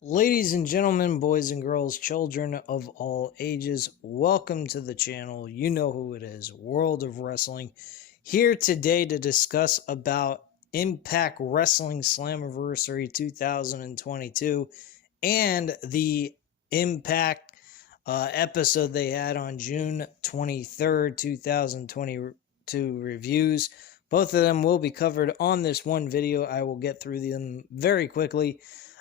Ladies and gentlemen, boys and girls, children of all ages, welcome to the channel. You know who it is, World of Wrestling. Here today to discuss about Impact Wrestling Slammiversary 2022 and the Impact episode they had on June 23rd, 2022 reviews. Both of them will be covered on this one video. I will get through them very quickly.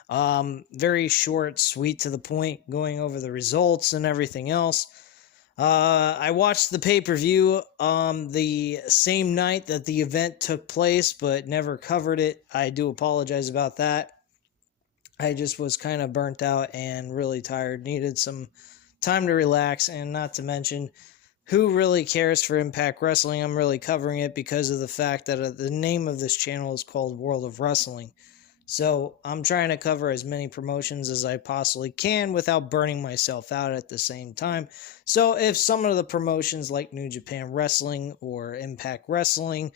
Very short, sweet, to the point, going over the results and everything else. I watched the pay-per-view the same night that the event took place, but never covered it. I do apologize about that. I just was kind of burnt out and really tired, needed some time to relax, and not to mention, who really cares for Impact Wrestling? I'm really covering it because of the fact that the name of this channel is called World of Wrestling. So I'm trying to cover as many promotions as I possibly can without burning myself out at the same time. So if some of the promotions like New Japan Wrestling or Impact Wrestling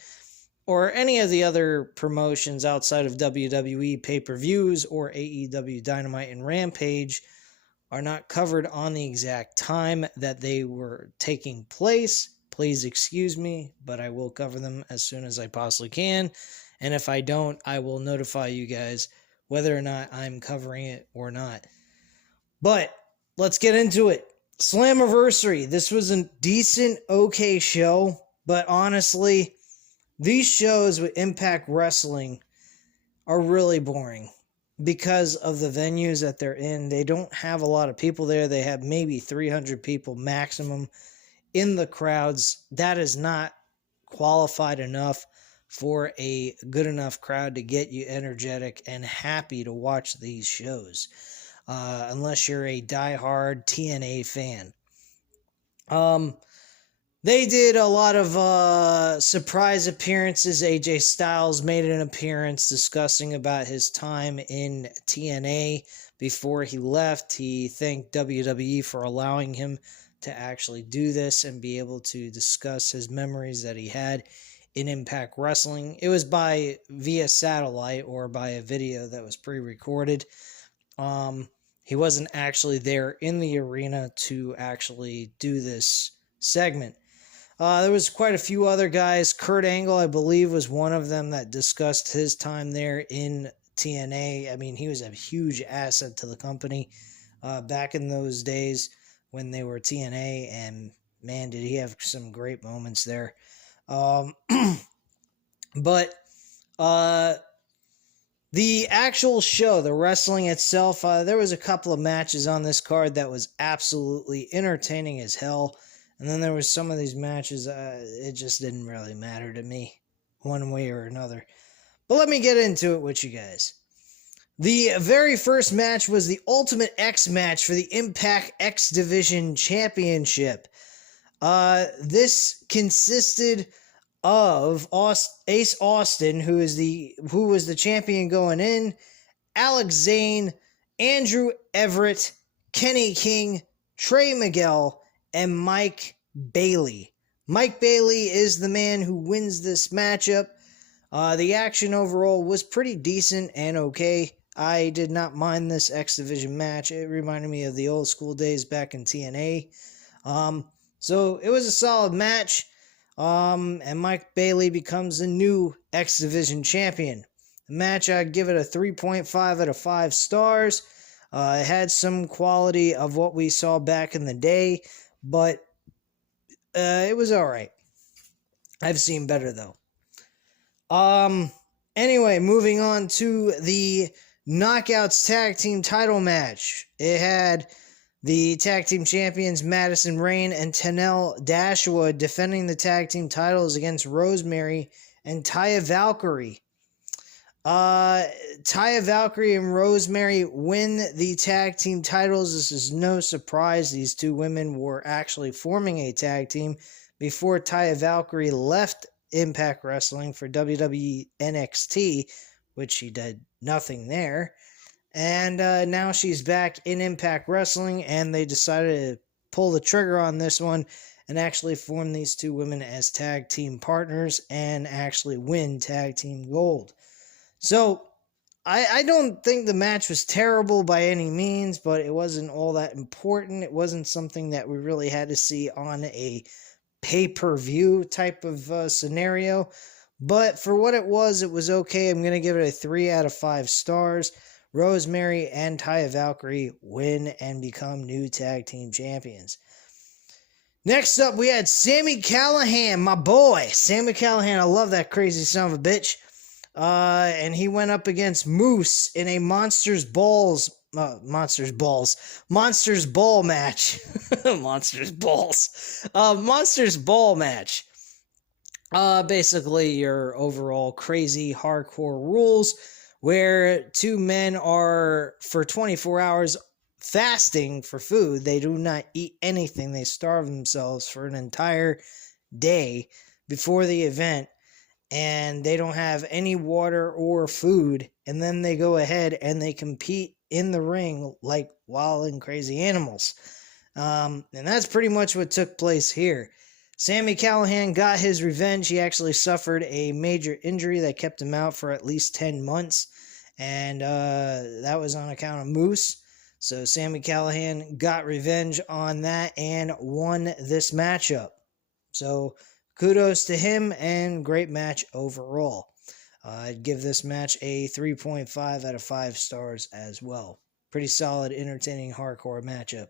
or any of the other promotions outside of WWE pay-per-views or AEW Dynamite and Rampage are not covered on the exact time that they were taking place, please excuse me, but I will cover them as soon as I possibly can. And if I don't, I will notify you guys whether or not I'm covering it or not. But let's get into it. Slammiversary. This was a decent, okay show. But honestly, these shows with Impact Wrestling are really boring because of the venues that they're in. They don't have a lot of people there. They have maybe 300 people maximum in the crowds. That is not qualified enough for a good enough crowd to get you energetic and happy to watch these shows, unless you're a diehard TNA fan. They did a lot of surprise appearances. AJ Styles made an appearance discussing about his time in TNA before he left. He thanked WWE for allowing him to actually do this and be able to discuss his memories that he had in Impact Wrestling. It was via satellite or by a video that was pre-recorded. He wasn't actually there in the arena to actually do this segment. There was quite a few other guys. Kurt Angle, I believe, was one of them that discussed his time there in TNA. I mean, he was a huge asset to the company back in those days when they were TNA, and man, did he have some great moments there. But the actual show, the wrestling itself, there was a couple of matches on this card that was absolutely entertaining as hell. And then there was some of these matches, it just didn't really matter to me one way or another. But let me get into it with you guys. The very first match was the Ultimate X match for the Impact X Division Championship. This consisted of Ace Austin, who was the champion going in, Alex Zane, Andrew Everett, Kenny King, Trey Miguel, and Mike Bailey. Mike Bailey is the man who wins this matchup. The action overall was pretty decent and okay. I did not mind this X Division match. It reminded me of the old school days back in TNA. So it was a solid match. And Mike Bailey becomes the new X Division champion. The match, I'd give it a 3.5 out of 5 stars. It had some quality of what we saw back in the day, but it was alright. I've seen better, though. Anyway, moving on to the Knockouts Tag Team title match. It had the tag team champions Madison, Rayne, and Tennelle Dashwood defending the tag team titles against Rosemary and Taya Valkyrie. Taya Valkyrie and Rosemary win the tag team titles. This is no surprise. These two women were actually forming a tag team before Taya Valkyrie left Impact Wrestling for WWE NXT, which she did nothing there. And now she's back in Impact Wrestling, and they decided to pull the trigger on this one and actually form these two women as tag team partners and actually win tag team gold. So, I don't think the match was terrible by any means, but it wasn't all that important. It wasn't something that we really had to see on a pay-per-view type of scenario. But for what it was okay. I'm going to give it a 3 out of 5 stars. Rosemary and Taya Valkyrie win and become new tag team champions. Next up, we had Sami Callihan, my boy. Sami Callihan, I love that crazy son of a bitch. And he went up against Moose in a Monsters Ball match. Monsters Ball match. Basically your overall crazy hardcore rules where two men are for 24 hours fasting for food. They do not eat anything. They starve themselves for an entire day before the event, and they don't have any water or food, and then they go ahead and they compete in the ring like wild and crazy animals. And that's pretty much what took place here. Sami Callihan got his revenge. He actually suffered a major injury that kept him out for at least 10 months, and that was on account of Moose. So Sami Callihan got revenge on that and won this matchup. So kudos to him, and great match overall. I'd give this match a 3.5 out of 5 stars as well. Pretty solid, entertaining, hardcore matchup.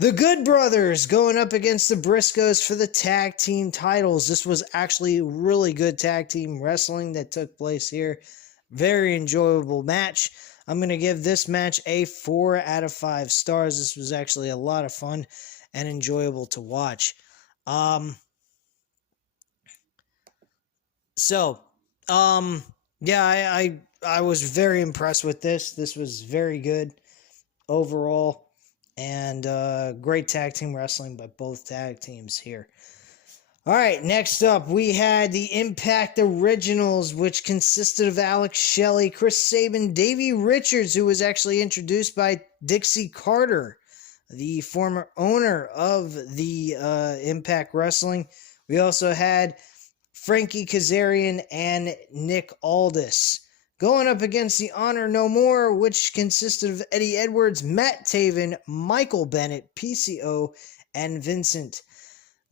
The Good Brothers going up against the Briscoes for the tag team titles. This was actually really good tag team wrestling that took place here. Very enjoyable match. I'm going to give this match a 4 out of 5 stars. This was actually a lot of fun and enjoyable to watch. Yeah, I was very impressed with this. This was very good overall, and great tag team wrestling by both tag teams here. All right, next up, we had the Impact Originals, which consisted of Alex Shelley, Chris Sabin, Davey Richards, who was actually introduced by Dixie Carter, the former owner of the Impact Wrestling. We also had Frankie Kazarian and Nick Aldis going up against the Honor No More, which consisted of Eddie Edwards, Matt Taven, Michael Bennett, PCO, and Vincent.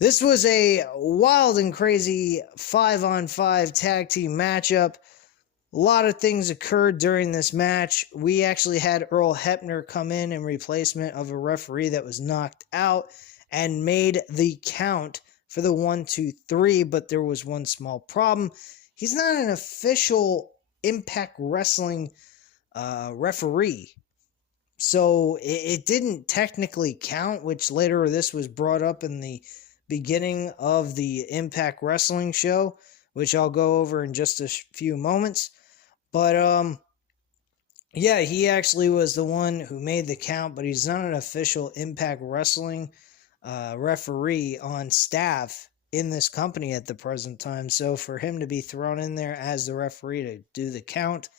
This was a wild and crazy 5-on-5 tag team matchup. A lot of things occurred during this match. We actually had Earl Hebner come in replacement of a referee that was knocked out and made the count for the 1, 2, 3, but there was one small problem. He's not an official Impact Wrestling referee. So it didn't technically count, which later this was brought up in the beginning of the Impact Wrestling show, which I'll go over in just a few moments. But yeah, he actually was the one who made the count, but he's not an official Impact Wrestling referee on staff in this company at the present time. So for him to be thrown in there as the referee to do the count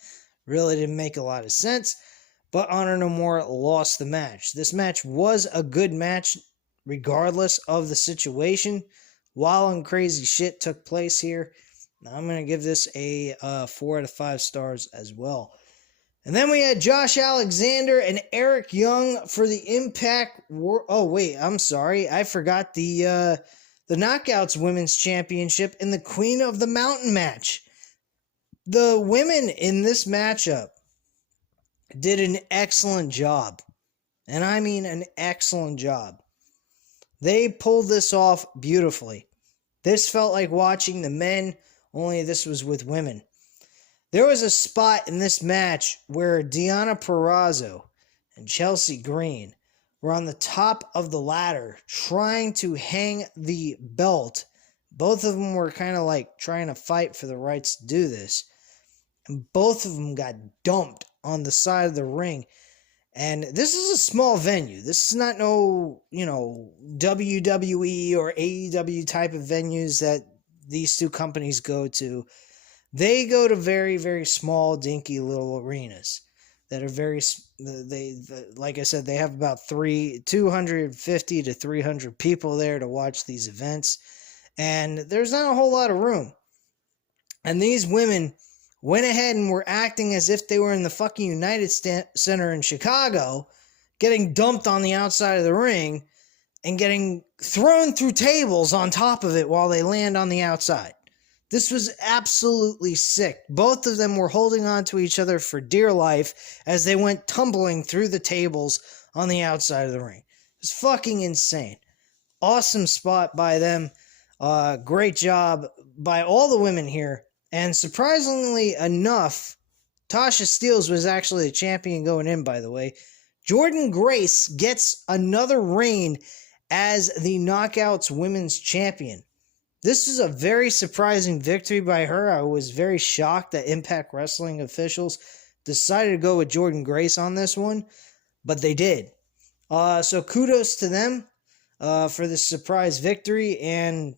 really didn't make a lot of sense. But Honor No More lost the match. This match was a good match regardless of the situation. Wild and crazy shit took place here. Now I'm going to give this a 4 out of 5 stars as well. And then we had Josh Alexander and Eric Young for the Impact Oh, wait, I'm sorry. I forgot the Knockouts Women's Championship in the Queen of the Mountain match. The women in this matchup did an excellent job. And I mean an excellent job. They pulled this off beautifully. This felt like watching the men, only this was with women. There was a spot in this match where Deonna Purrazzo and Chelsea Green were on the top of the ladder trying to hang the belt. Both of them were kind of like trying to fight for the rights to do this. And both of them got dumped on the side of the ring. And this is a small venue. This is not no, WWE or AEW type of venues that these two companies go to. They go to very, very small, dinky little arenas that are very, like I said, they have about 250 to 300 people there to watch these events. And there's not a whole lot of room. And these women went ahead and were acting as if they were in the fucking United Center in Chicago, getting dumped on the outside of the ring and getting thrown through tables on top of it while they land on the outside. This was absolutely sick. Both of them were holding on to each other for dear life as they went tumbling through the tables on the outside of the ring. It was fucking insane. Awesome spot by them. Great job by all the women here. And surprisingly enough, Tasha Steelz was actually the champion going in, by the way. Jordynne Grace gets another reign as the Knockouts Women's Champion. This is a very surprising victory by her. I was very shocked that Impact Wrestling officials decided to go with Jordynne Grace on this one, but they did. So kudos to them for the surprise victory, and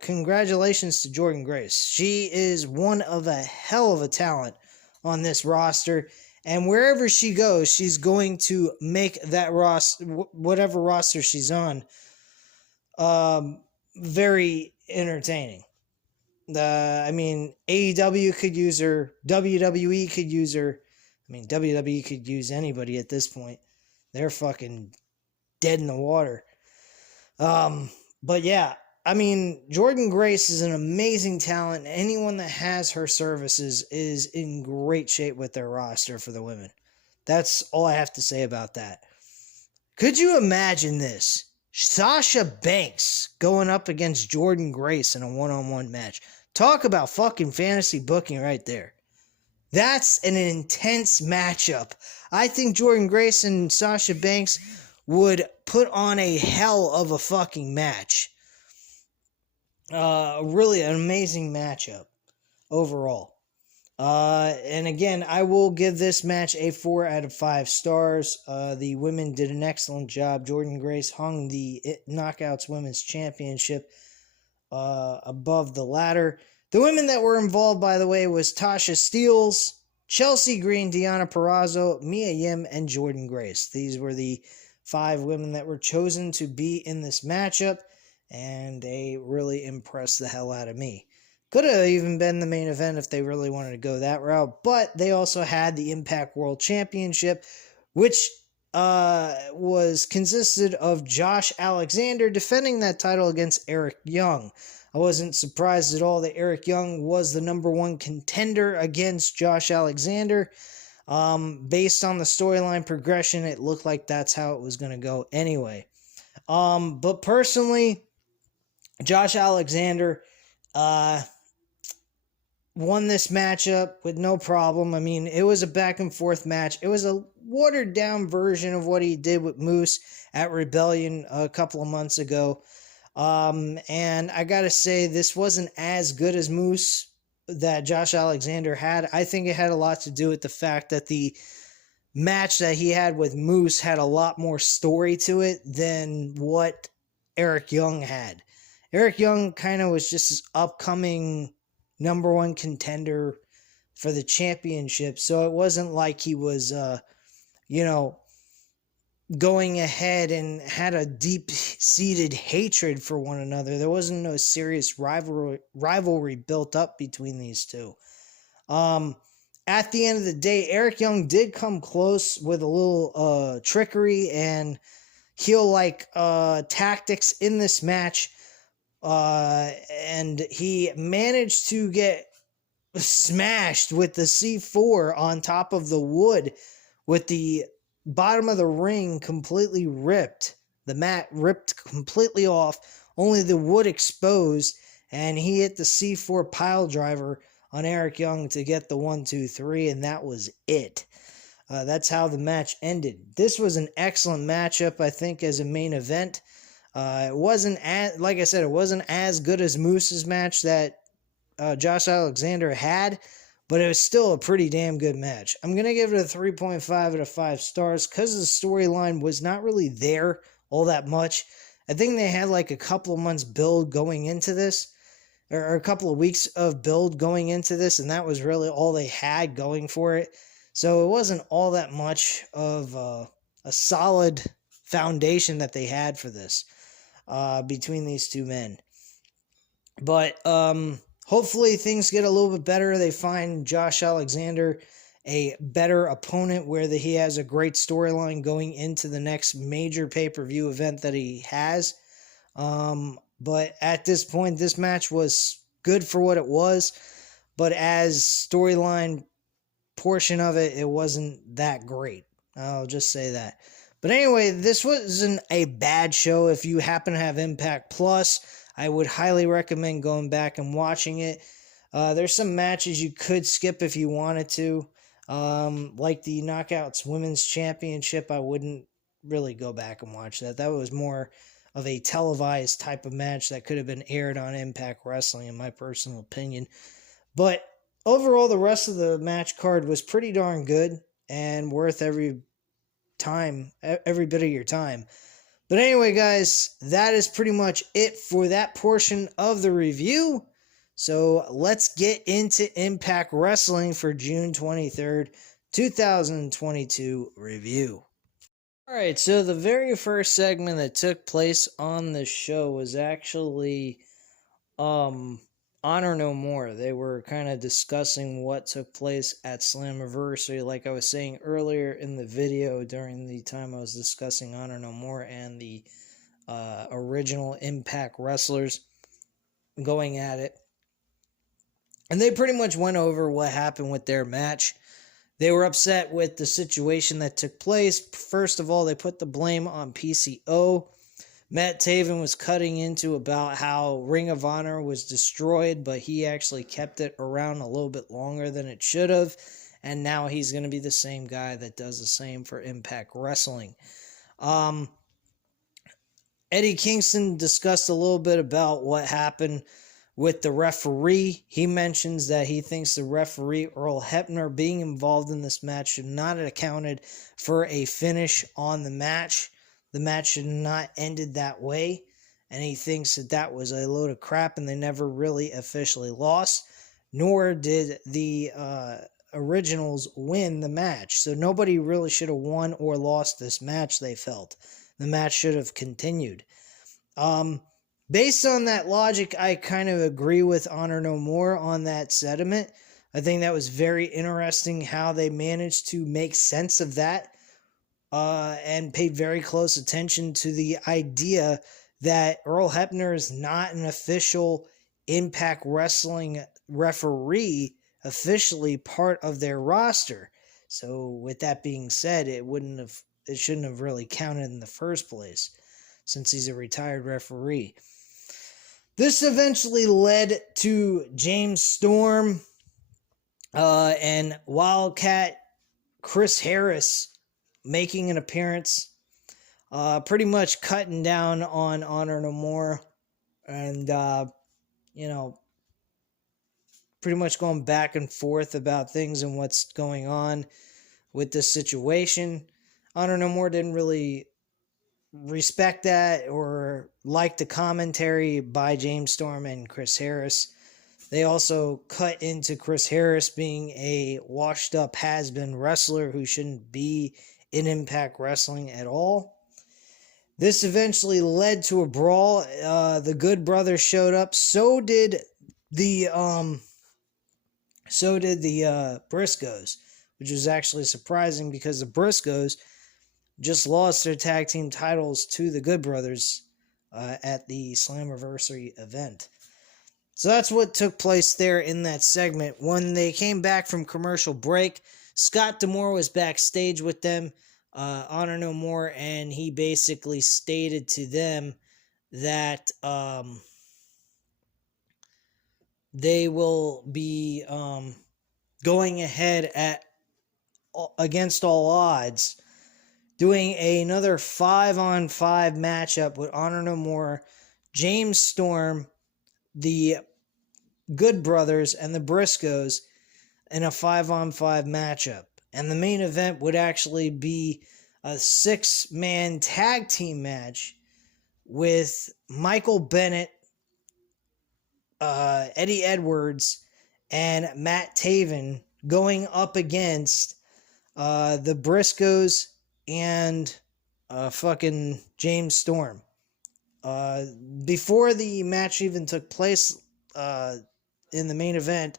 congratulations to Jordynne Grace. She is one of a hell of a talent on this roster, and wherever she goes, she's going to make that roster, whatever roster she's on, very entertaining. I mean, AEW could use her, WWE could use her. I mean, WWE could use anybody at this point. They're fucking dead in the water. But yeah, I mean, Jordynne Grace is an amazing talent. Anyone that has her services is in great shape with their roster for the women. That's all I have to say about that. Could you imagine this? Sasha Banks going up against Jordynne Grace in a one-on-one match. Talk about fucking fantasy booking right there. That's an intense matchup. I think Jordynne Grace and Sasha Banks would put on a hell of a fucking match. Really an amazing matchup overall. And again, I will give this match a 4 out of 5 stars. The women did an excellent job. Jordynne Grace hung the Knockouts Women's Championship above the ladder. The women that were involved, by the way, was Tasha Steelz, Chelsea Green, Deonna Purrazzo, Mia Yim, and Jordynne Grace. These were the 5 women that were chosen to be in this matchup, and they really impressed the hell out of me. Could have even been the main event if they really wanted to go that route, but they also had the Impact World Championship, which was consisted of Josh Alexander defending that title against Eric Young. I wasn't surprised at all that Eric Young was the number 1 contender against Josh Alexander. Based on the storyline progression, it looked like that's how it was going to go anyway. But personally, Josh Alexander won this matchup with no problem. I mean, it was a back and forth match. It was a watered down version of what he did with Moose at Rebellion a couple of months ago. And I gotta say, this wasn't as good as Moose that Josh Alexander had. I think it had a lot to do with the fact that the match that he had with Moose had a lot more story to it than what Eric Young had. Eric Young kind of was just his upcoming number 1 contender for the championship, so it wasn't like he was, going ahead and had a deep-seated hatred for one another. There wasn't no serious rivalry built up between these two. At the end of the day, Eric Young did come close with a little trickery and heel-like tactics in this match, and he managed to get smashed with the C4 on top of the wood with the bottom of the ring completely ripped. The mat ripped completely off, only the wood exposed, and he hit the C4 pile driver on Eric Young to get the 1, 2, 3, and that was it. That's how the match ended. This was an excellent matchup, I think, as a main event. It wasn't, like I said, it wasn't as good as Moose's match that Josh Alexander had, but it was still a pretty damn good match. I'm going to give it a 3.5 out of 5 stars because the storyline was not really there all that much. I think they had like a couple of months build going into this, or a couple of weeks of build going into this, and that was really all they had going for it. So it wasn't all that much of a solid foundation that they had for this between these two men. But hopefully things get a little bit better. They find Josh Alexander a better opponent where he has a great storyline going into the next major pay-per-view event that he has. But at this point, this match was good for what it was, but as storyline portion of it, it wasn't that great. I'll just say that. But anyway, this wasn't a bad show. If you happen to have Impact Plus, I would highly recommend going back and watching it. There's some matches you could skip if you wanted to. Like the Knockouts Women's Championship, I wouldn't really go back and watch that. That was more of a televised type of match that could have been aired on Impact Wrestling, in my personal opinion. But overall, the rest of the match card was pretty darn good and worth every bit of your time. But anyway, guys, that is pretty much it for that portion of the review. So let's get into Impact Wrestling for June 23rd, 2022 review. Alright, so the very first segment that took place on the show was actually Honor No More. They were kind of discussing what took place at Slammiversary, like I was saying earlier in the video during the time I was discussing Honor No More and the original Impact wrestlers going at it. And they pretty much went over what happened with their match. They were upset with the situation that took place. First of all, they put the blame on PCO. Matt Taven was cutting into about how Ring of Honor was destroyed, but he actually kept it around a little bit longer than it should have. And now he's going to be the same guy that does the same for Impact Wrestling. Eddie Kingston discussed a little bit about what happened with the referee. He mentions that he thinks the referee, Earl Hebner, being involved in this match should not have accounted for a finish on the match. The match should not ended that way, and he thinks that that was a load of crap and they never really officially lost, nor did the originals win the match. So nobody really should have won or lost this match, they felt. The match should have continued. Based on that logic, I kind of agree with Honor No More on that sentiment. I think that was very interesting how they managed to make sense of that and paid very close attention to the idea that Earl Hebner is not an official Impact Wrestling referee, officially part of their roster. So with that being said, it shouldn't have really counted in the first place, since he's a retired referee. This eventually led to James Storm and Wildcat Chris Harris making an appearance, pretty much cutting down on Honor No More, and, pretty much going back and forth about things and what's going on with this situation. Honor No More didn't really respect that or like the commentary by James Storm and Chris Harris. They also cut into Chris Harris being a washed up has-been wrestler who shouldn't be in Impact Wrestling at all. This eventually led to a brawl. The Good Brothers showed up. So did the Briscoes, which was actually surprising because the Briscoes just lost their tag team titles to the Good Brothers at the Slammiversary event. So that's what took place there in that segment. When they came back from commercial break, Scott D'Amore was backstage with them, Honor No More, and he basically stated to them that they will be going ahead against all odds, doing another 5-on-5 matchup with Honor No More, James Storm, the Good Brothers, and the Briscoes in a 5-on-5 matchup. And the main event would actually be a 6-man tag team match with Michael Bennett, Eddie Edwards, and Matt Taven going up against the Briscoes and fucking James Storm. Before the match even took place, in the main event,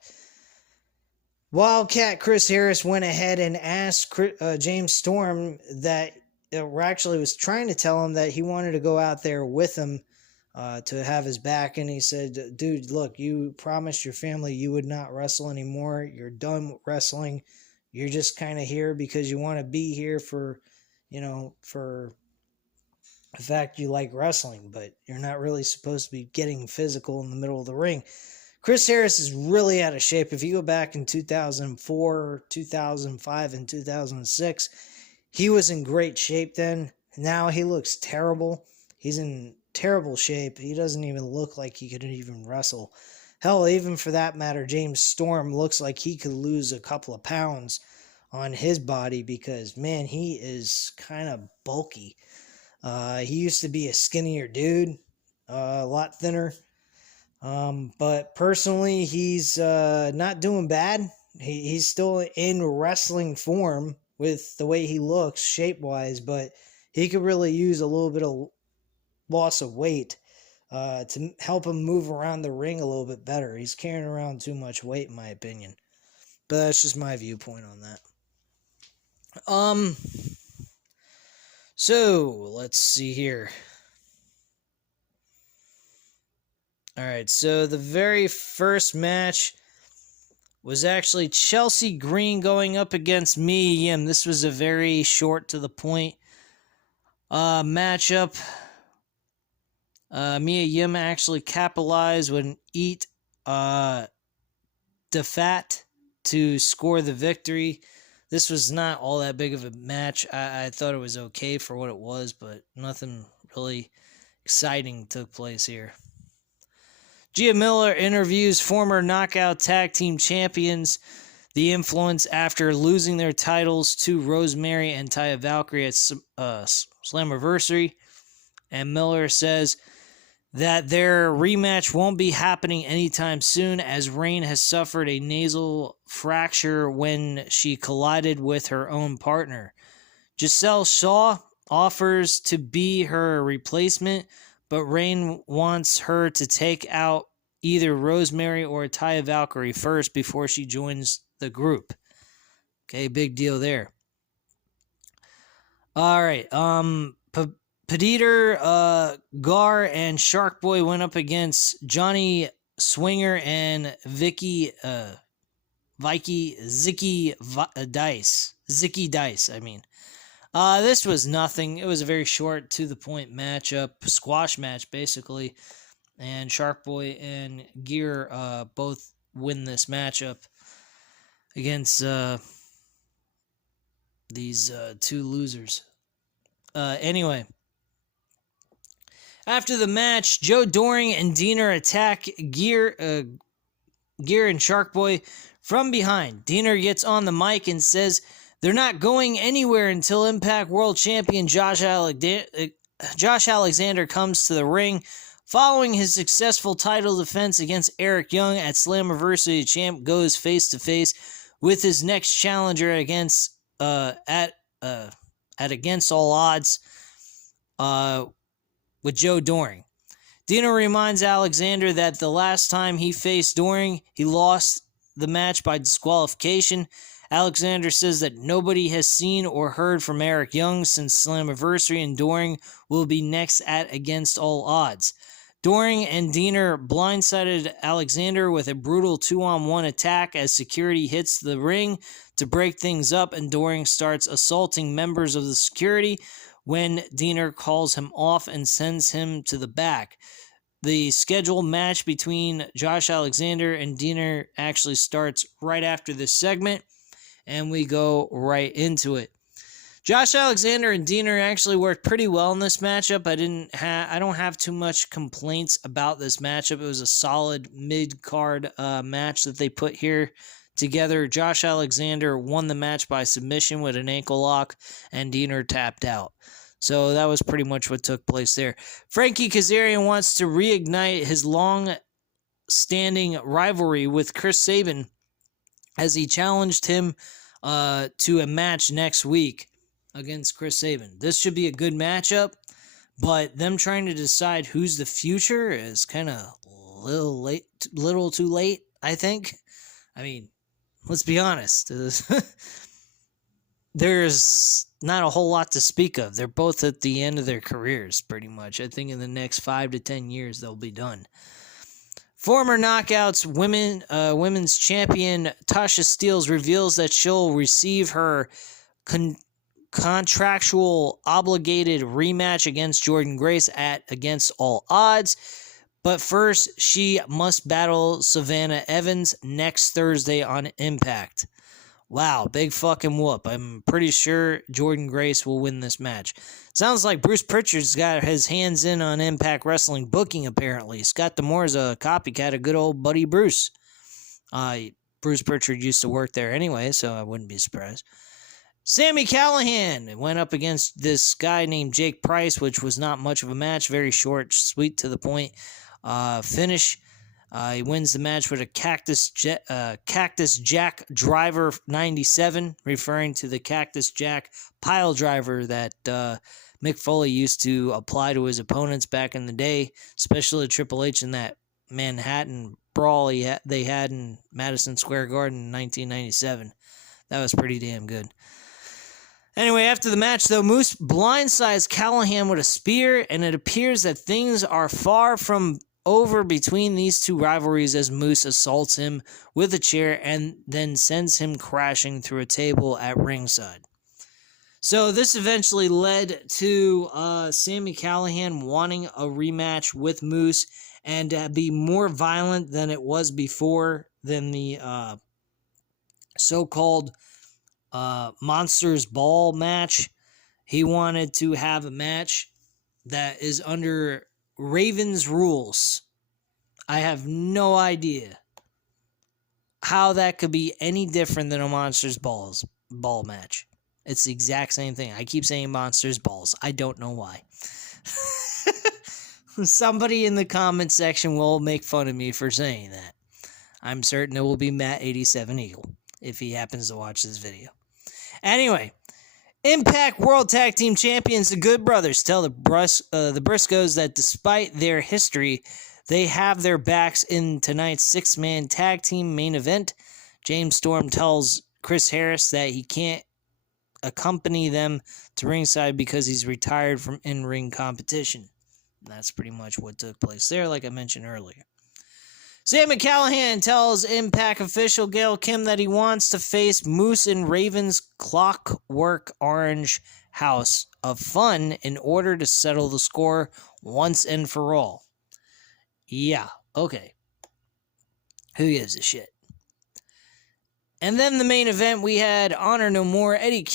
Wildcat Chris Harris went ahead and asked James Storm that, or actually was trying to tell him that he wanted to go out there with him to have his back. And he said, dude, look, you promised your family you would not wrestle anymore. You're done with wrestling. You're just kind of here because you want to be here for, for the fact you like wrestling, but you're not really supposed to be getting physical in the middle of the ring. Chris Harris is really out of shape. If you go back in 2004, 2005, and 2006, he was in great shape then. Now he looks terrible. He's in terrible shape. He doesn't even look like he could even wrestle. Hell, even for that matter, James Storm looks like he could lose a couple of pounds on his body because, man, he is kind of bulky. He used to be a skinnier dude, a lot thinner. But personally, he's not doing bad. He's still in wrestling form with the way he looks shape-wise, but he could really use a little bit of loss of weight to help him move around the ring a little bit better. He's carrying around too much weight, in my opinion. But that's just my viewpoint on that. So, let's see here. Alright, so the very first match was actually Chelsea Green going up against Mia Yim. This was a very short to the point matchup. Mia Yim actually capitalized with an eat the fat to score the victory. This was not all that big of a match. I thought it was okay for what it was, but nothing really exciting took place here. Gia Miller interviews former Knockout Tag Team Champions, The Influence, after losing their titles to Rosemary and Taya Valkyrie at Slammiversary. And Miller says that their rematch won't be happening anytime soon, as Rayne has suffered a nasal fracture when she collided with her own partner. Giselle Shaw offers to be her replacement, but Rayne wants her to take out either Rosemary or Taya Valkyrie first before she joins the group. Okay, big deal there. All right, Pediter, Gar, and Shark Boy went up against Johnny Swinger and Zicky Dice, I mean. This was nothing. It was a very short, to-the-point matchup, squash match, basically. And Shark Boy and Gear both win this matchup against these two losers. Anyway, after the match, Joe Doring and Diener attack Gear and Shark Boy from behind. Diener gets on the mic and says they're not going anywhere until Impact World Champion Josh Alexander comes to the ring. Following his successful title defense against Eric Young at Slammiversary, the champ goes face-to-face with his next challenger against Against All Odds with Joe Doring. Dino reminds Alexander that the last time he faced Doring, he lost the match by disqualification. Alexander says that nobody has seen or heard from Eric Young since Slammiversary, and Doring will be next at Against All Odds. Doring and Diener blindsided Alexander with a brutal 2-on-1 attack as security hits the ring to break things up, and Doring starts assaulting members of the security when Diener calls him off and sends him to the back. The scheduled match between Josh Alexander and Diener actually starts right after this segment, and we go right into it. Josh Alexander and Diener actually worked pretty well in this matchup. I don't have too much complaints about this matchup. It was a solid mid-card match that they put here together. Josh Alexander won the match by submission with an ankle lock, and Diener tapped out. So that was pretty much what took place there. Frankie Kazarian wants to reignite his long-standing rivalry with Chris Sabin as he challenged him to a match next week against Chris Sabin. This should be a good matchup, but them trying to decide who's the future is kind of little too late, I think. I mean, let's be honest. There's not a whole lot to speak of. They're both at the end of their careers, pretty much. I think in the next 5 to 10 years, they'll be done. Former Knockouts women's champion Tasha Steelz reveals that she'll receive her contractual obligated rematch against Jordynne Grace at Against All Odds. But first, she must battle Savannah Evans next Thursday on Impact. Wow, big fucking whoop. I'm pretty sure Jordynne Grace will win this match. Sounds like Bruce Pritchard's got his hands in on Impact Wrestling booking, apparently. Scott D'Amore's a copycat of good old buddy Bruce. Bruce Pritchard used to work there anyway, so I wouldn't be surprised. Sami Callihan went up against this guy named Jake Price, which was not much of a match. Very short, sweet, to the point finish. He wins the match with a Cactus Jack Driver 97, referring to the Cactus Jack pile driver that Mick Foley used to apply to his opponents back in the day, especially Triple H in that Manhattan brawl they had in Madison Square Garden in 1997. That was pretty damn good. Anyway, after the match, though, Moose blindsides Callihan with a spear, and it appears that things are far from over between these two rivalries as Moose assaults him with a chair and then sends him crashing through a table at ringside. So this eventually led to Sami Callihan wanting a rematch with Moose and to be more violent than it was before, than the so-called Monsters Ball match. He wanted to have a match that is under Raven's rules. I have no idea how that could be any different than a Monsters Ball match. It's the exact same thing. I keep saying Monsters Balls. I don't know why. Somebody in the comment section will make fun of me for saying that. I'm certain it will be Matt87 Eagle if he happens to watch this video. Anyway, Impact World Tag Team Champions, the Good Brothers, tell the Briscoes that despite their history, they have their backs in tonight's 6-man tag team main event. James Storm tells Chris Harris that he can't accompany them to ringside because he's retired from in-ring competition. And that's pretty much what took place there, like I mentioned earlier. Sami Callihan tells Impact official Gail Kim that he wants to face Moose in Raven's Clockwork Orange House of Fun in order to settle the score once and for all. Yeah, okay. Who gives a shit? And then the main event, we had Honor No More, Eddie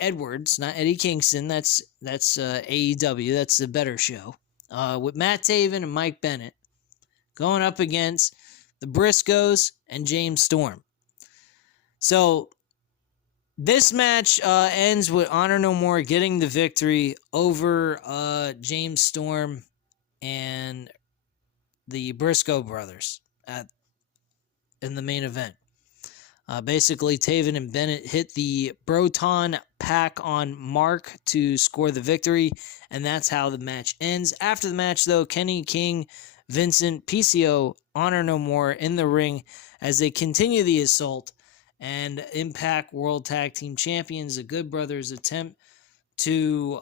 Edwards, not Eddie Kingston. That's AEW. That's the better show. With Matt Taven and Mike Bennett going up against the Briscoes and James Storm. So this match ends with Honor No More getting the victory over James Storm and the Briscoe brothers in the main event. Basically, Taven and Bennett hit the Broton Pack on Mark to score the victory, and that's how the match ends. After the match, though, Kenny King, Vincent, PCO, Honor No More in the ring as they continue the assault, and Impact World Tag Team Champions, the Good Brothers, attempt to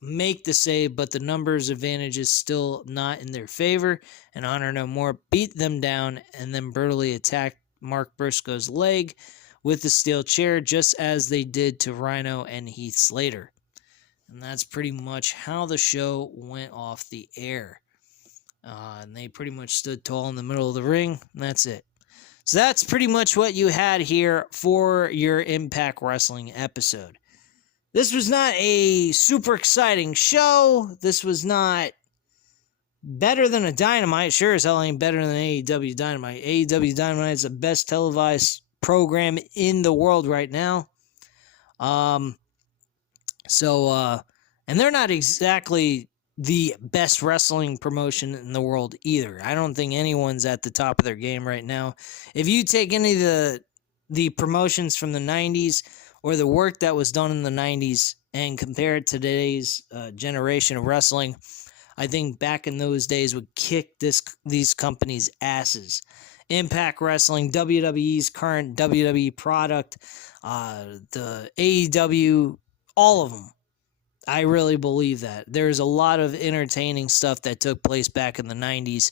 make the save, but the numbers advantage is still not in their favor, and Honor No More beat them down and then brutally attacked Mark Briscoe's leg with the steel chair, just as they did to Rhino and Heath Slater. And that's pretty much how the show went off the air. And they pretty much stood tall in the middle of the ring, and that's it. So that's pretty much what you had here for your Impact Wrestling episode. This was not a super exciting show. This was not better than a Dynamite. Sure as hell ain't better than AEW Dynamite. AEW Dynamite is the best televised program in the world right now. And they're not exactly the best wrestling promotion in the world either. I don't think anyone's at the top of their game right now. If you take any of the promotions from the 90s or the work that was done in the 90s and compare it to today's generation of wrestling, I think back in those days would kick these companies' asses. Impact Wrestling, WWE's current WWE product, the AEW, all of them. I really believe that. There's a lot of entertaining stuff that took place back in the 90s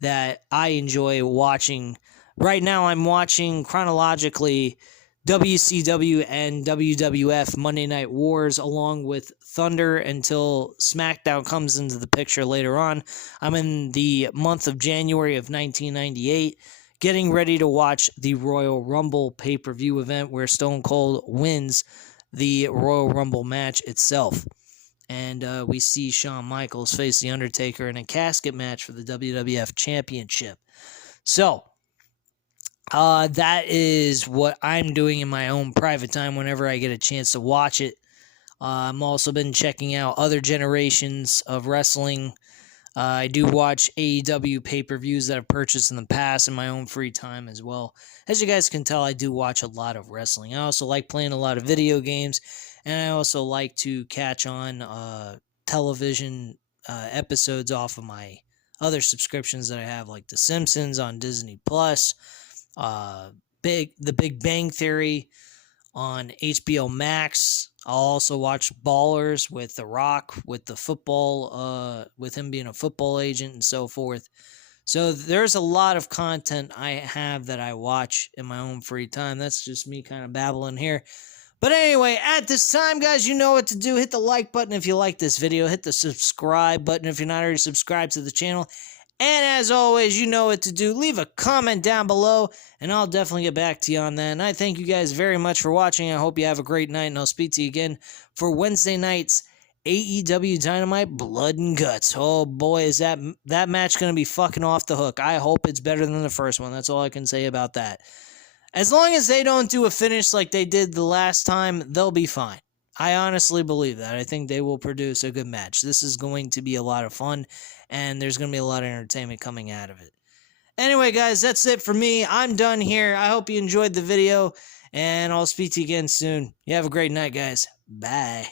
that I enjoy watching. Right now, I'm watching chronologically WCW and WWF Monday Night Wars along with Thunder until SmackDown comes into the picture later on. I'm in the month of January of 1998, getting ready to watch the Royal Rumble pay-per-view event where Stone Cold wins the Royal Rumble match itself. And we see Shawn Michaels face The Undertaker in a casket match for the WWF Championship. So, that is what I'm doing in my own private time whenever I get a chance to watch it. I've also been checking out other generations of wrestling. I do watch AEW pay-per-views that I've purchased in the past in my own free time as well. As you guys can tell, I do watch a lot of wrestling. I also like playing a lot of video games, and I also like to catch on television episodes off of my other subscriptions that I have, like The Simpsons on Disney Plus, The Big Bang Theory on HBO Max. I'll also watch Ballers with The Rock, with the football, with him being a football agent and so forth. So there's a lot of content I have that I watch in my own free time. That's just me kind of babbling here. But anyway, at this time, guys, you know what to do. Hit the like button if you like this video. Hit the subscribe button if you're not already subscribed to the channel. And as always, you know what to do. Leave a comment down below, and I'll definitely get back to you on that. And I thank you guys very much for watching. I hope you have a great night, and I'll speak to you again for Wednesday night's AEW Dynamite Blood and Guts. Oh boy, is that match going to be fucking off the hook. I hope it's better than the first one. That's all I can say about that. As long as they don't do a finish like they did the last time, they'll be fine. I honestly believe that. I think they will produce a good match. This is going to be a lot of fun, and there's going to be a lot of entertainment coming out of it. Anyway, guys, that's it for me. I'm done here. I hope you enjoyed the video, and I'll speak to you again soon. You have a great night, guys. Bye.